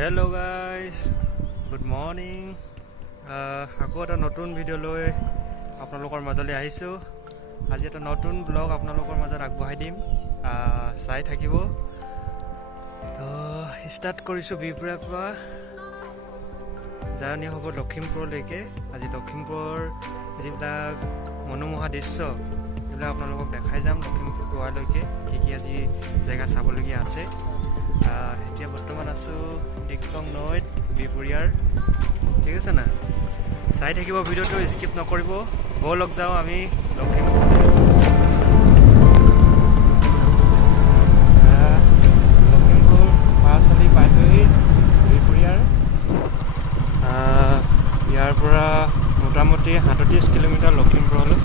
Hello' guys, good morning. আকৌ এটা নতুন ভিডিঅ' লৈ আপোনালোকৰ মাজলৈ আহিছোঁ। আজি এটা নতুন ব্লগ আপোনালোকৰ মাজত আগবঢ়াই দিম, চাই থাকিব। তো ষ্টাৰ্ট কৰিছোঁ বিহপুৰীয়াৰ পৰা, জাৰ্ণি হ'ব লখিমপুৰলৈকে। আজি লখিমপুৰৰ যিবিলাক মনোমোহা দৃশ্য সেইবিলাক আপোনালোকক দেখাই যাম। লখিমপুৰ পোৱালৈকে কি কি আজি জেগা চাবলগীয়া আছে। এতিয়া বৰ্তমান আছোঁ টিকটক নৈত বিহপুৰীয়াৰ, ঠিক আছে না। চাই থাকিব ভিডিঅ'টো, স্কিপ নকৰিব। ব'লক যাওঁ আমি লখিমপুৰ। লখিমপুৰ পাঁচআলি পাইছোঁহি বিহপুৰীয়াৰ। ইয়াৰ পৰা মোটামুটি 37 কিলোমিটাৰ লখিমপুৰলৈ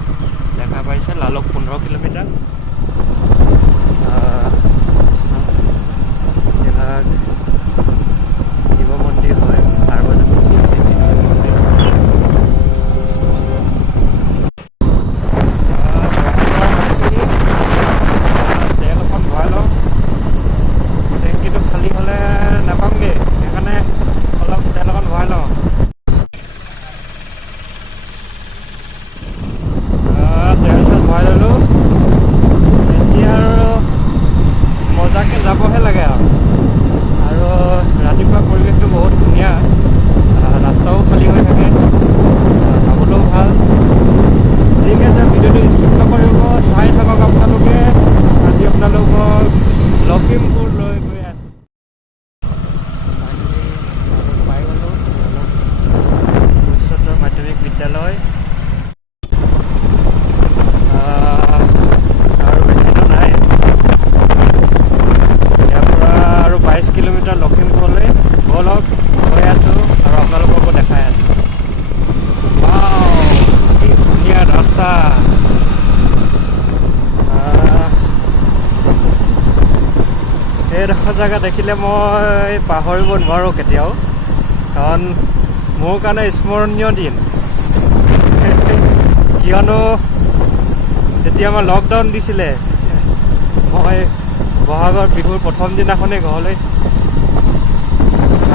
দেখা পাইছে। লালক 15 কিলোমিটাৰ। শিৱ মন্দিৰ হয়, পাৰ্বতী মন্দিৰ। তেল এখন ভৰাই লওঁ, টেংকিটো খালী হ'লে নাপামগৈ, সেইকাৰণে অলপ তেল এখন ভৰাই লওঁ। তেল চেল ভৰাই ল'লোঁ। এতিয়া আৰু মজাকৈ যাবহে লাগে আৰু ৰাতিপুৱা পৰিৱেশটো বহুত ধুনীয়া, ৰাস্তাও খালী হৈ থাকে, যাবলৈও ভাল। ঠিক আছে, ভিডিঅ'টো স্কিপ নকৰিব, চাই থাকক আপোনালোকে। আজি আপোনালোকক লখিমপুৰ লৈ গৈ আছোঁ। পাই গ'লোঁ উচ্চতৰ মাধ্যমিক বিদ্যালয়। আৰু বেছিটো নাই, ইয়াৰ পৰা আৰু 22 কিলোমিটাৰ লখিমপুৰলৈ। ব'লক গৈ আছোঁ আৰু আপোনালোককো দেখাই আছোঁ। কি ধুনীয়া ৰাস্তা। এইডোখৰ জেগা দেখিলে মই পাহৰিব নোৱাৰোঁ কেতিয়াও, কাৰণ মোৰ কাৰণে স্মৰণীয় দিন। কিয়নো যেতিয়া আমাৰ লকডাউন দিছিলে, মই বহাগৰ বিহুৰ প্ৰথম দিনাখনেই ঘৰলৈ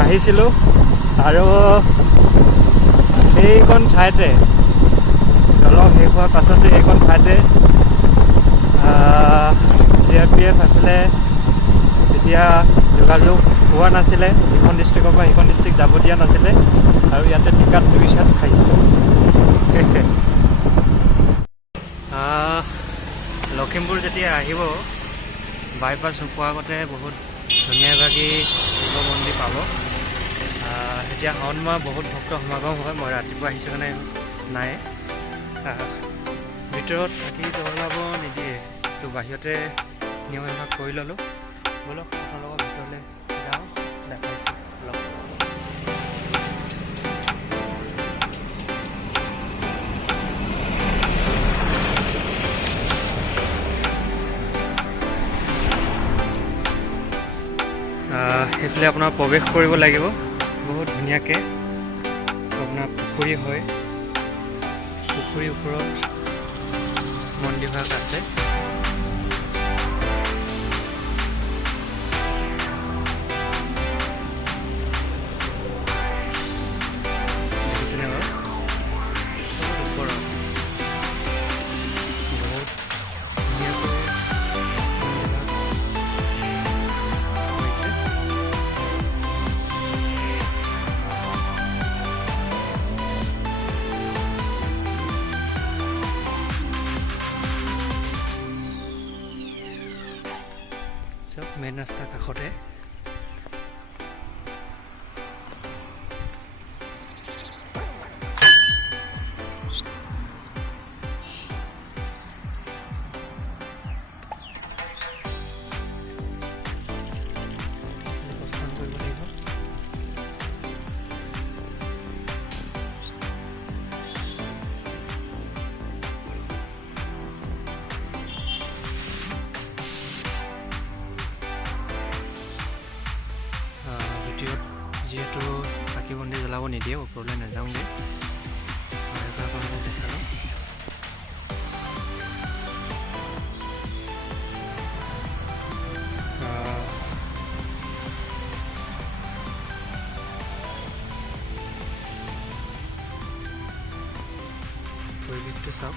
আহিছিলোঁ আৰু সেইখন ঠাইতে, দলং শেষ হোৱাৰ পাছতে এইখন ঠাইতে CRPF আছিলে। তেতিয়া যোগাযোগ হোৱা নাছিলে, ইখন ডিষ্ট্ৰিক্টৰ পৰা সিখন ডিষ্ট্ৰিক্ট যাব দিয়া নাছিলে, আৰু ইয়াতে টিকাত দুই-চাত খাইছিলোঁ। লখিমপুৰ যেতিয়া আহিব, বাইপাছ নোপোৱাৰ আগতে বহুত ধুনীয়াভাগি শিৱ মন্দিৰ পাব। এতিয়া শাওণ মাহ, বহুত ভক্ত সমাগম হয়। মই ৰাতিপুৱা আহিছোঁ কাৰণে নাই, ভিতৰত চাকি জ্বলাব নিদিয়ে, তো বাহিৰতে নিয়ম এভাগ কৰি ল'লোঁ। ব'লক আপোনালোকৰ ভিতৰলৈ যাওঁ, দেখাইছোঁ অলপ। সেইফালে আপোনাৰ প্ৰৱেশ কৰিব লাগিব বহুত ধুনীয়াকৈ। আপোনাৰ পুখুৰী হয়, পুখুৰীৰ ওপৰত মন্দিৰভাগ আছে। দেখিছেনে বাৰু? ওপৰত বহুত ধুনীয়াকৈ চব মেইন ৰাস্তাৰ কাষতে। প্ৰস্থান কৰিব লাগিব। ভিডিঅ'ত যিহেতু চাকি বন্তি জ্বলাব নিদিয়ে, ওপৰলৈ নাযাওঁগৈ, আপোনালোকক দেখালোঁ। ভিউটো চাওক।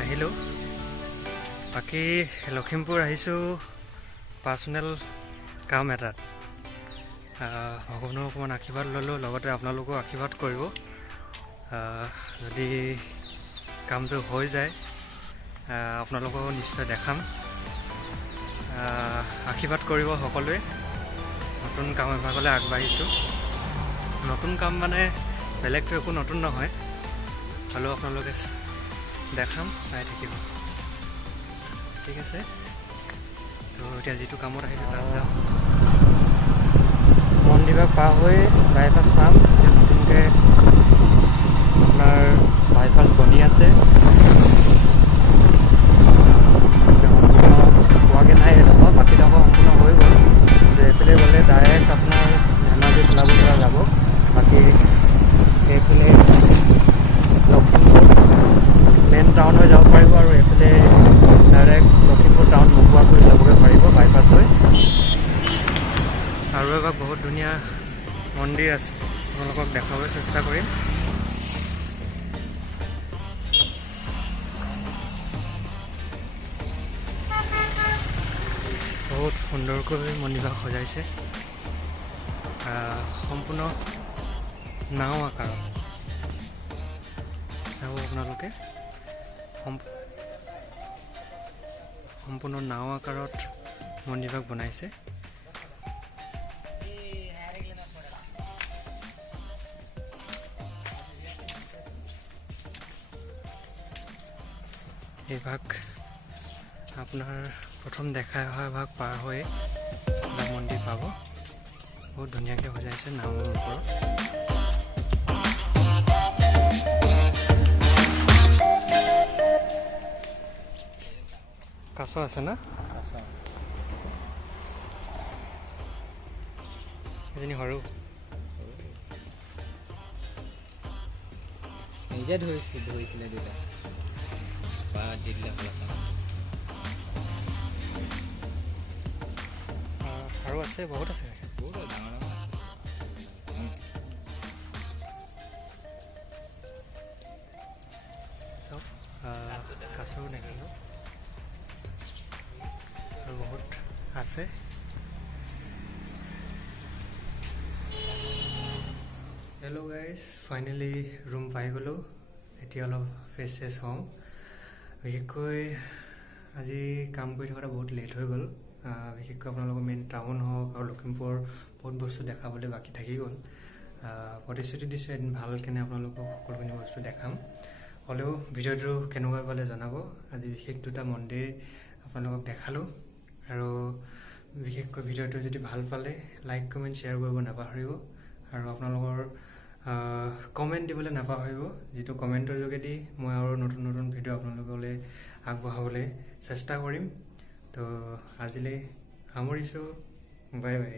আহিলোঁ। বাকী লখিমপুৰ আহিছোঁ পাৰ্চনেল কাম এটাত। ভগৱানৰ অকণমান আশীৰ্বাদ ল'লোঁ, লগতে আপোনালোকেও আশীৰ্বাদ কৰিব। যদি কামটো হৈ যায় আপোনালোকেও নিশ্চয় দেখাম। আশীৰ্বাদ কৰিব সকলোৱে। নতুন কাম এভাগলৈ আগবাঢ়িছোঁ। নতুন কাম মানে বেলেগটো একো নতুন নহয়, হ'লেও আপোনালোকে দেখাম, চাই থাকিব। ঠিক আছে, তো এতিয়া যিটো কামত আহিলোঁ তাত যাম। মন্দিৰভাগ পাৰ হৈ বাইপাছ পাম। এতিয়া নতুনকৈ আপোনাৰ বাইপাছ বনি আছে। পোৱাকৈ নাই এডোখৰ, বাকীডোখৰ সম্পূৰ্ণ হৈ গ'ল। এইফালে গ'লে ডাইৰেক্ট আপোনাৰ ধেমাজি ওলাব পৰা যাব। বাকী এইফালে লখিমপুৰ মেইন টাউন হৈ যাব পাৰিব, আৰু এইফালে ডাইৰেক্ট লখিমপুৰ টাউন নোপোৱাকৈ যাবগৈ পাৰিব বাইপাছ হৈ। আৰু এভাগ বহুত ধুনীয়া মন্দিৰ আছে, আপোনালোকক দেখাবলৈ চেষ্টা কৰিম। বহুত সুন্দৰকৈ মন্দিৰভাগ সজাইছে, সম্পূৰ্ণ নাও আকাৰত। চাব আপোনালোকে, সম্পূৰ্ণ নাও আকাৰত মন্দিৰভাগ বনাইছে। এই ভাগ আপোনাৰ প্ৰথম দেখাই অহা ভাগ পাৰ হৈ এটা মন্দিৰ পাব। বহুত ধুনীয়াকৈ সজাইছে নামৰ ওপৰত। কাছ আছে না? এজনী সৰু নিজে ধৰিছিলে দুটা পাৰত দি দিলে ভাল আছে। আৰু আছে, বহুত আছে, বহুত ডাঙৰ ডাঙৰ চব কাছৰো দেখিলোঁ আৰু বহুত আছে। হেল্ল' গাইজ, ফাইনেলি ৰুম পাই গ'লোঁ। এতিয়া অলপ ফ্ৰেছ চেছ হওঁ। বিশেষকৈ আজি কাম কৰি থাকোঁতে বহুত লেট হৈ গ'ল। বিশেষকৈ আপোনালোকৰ মেইন টাউন হওক আৰু লখিমপুৰৰ বহুত বস্তু দেখাবলৈ বাকী থাকি গ'ল। প্ৰতিশ্ৰুতি দিছোঁ এদিন ভালকেনে আপোনালোকক সকলোখিনি বস্তু দেখাম। হ'লেও ভিডিঅ'টো কেনেকুৱা পালে জনাব। আজি বিশেষ দুটা মন্দিৰ আপোনালোকক দেখালোঁ, আৰু বিশেষকৈ ভিডিঅ'টো যদি ভাল পালে লাইক কমেণ্ট শ্বেয়াৰ কৰিব নাপাহৰিব, আৰু আপোনালোকৰ কমেণ্ট দিবলৈ নাপাহৰিব। যিটো কমেণ্টৰ যোগেদি মই আৰু নতুন নতুন ভিডিঅ' আপোনালোকলৈ আগবঢ়াবলৈ চেষ্টা কৰিম। তো আজিলৈ সামৰিছোঁ, বাই বাই।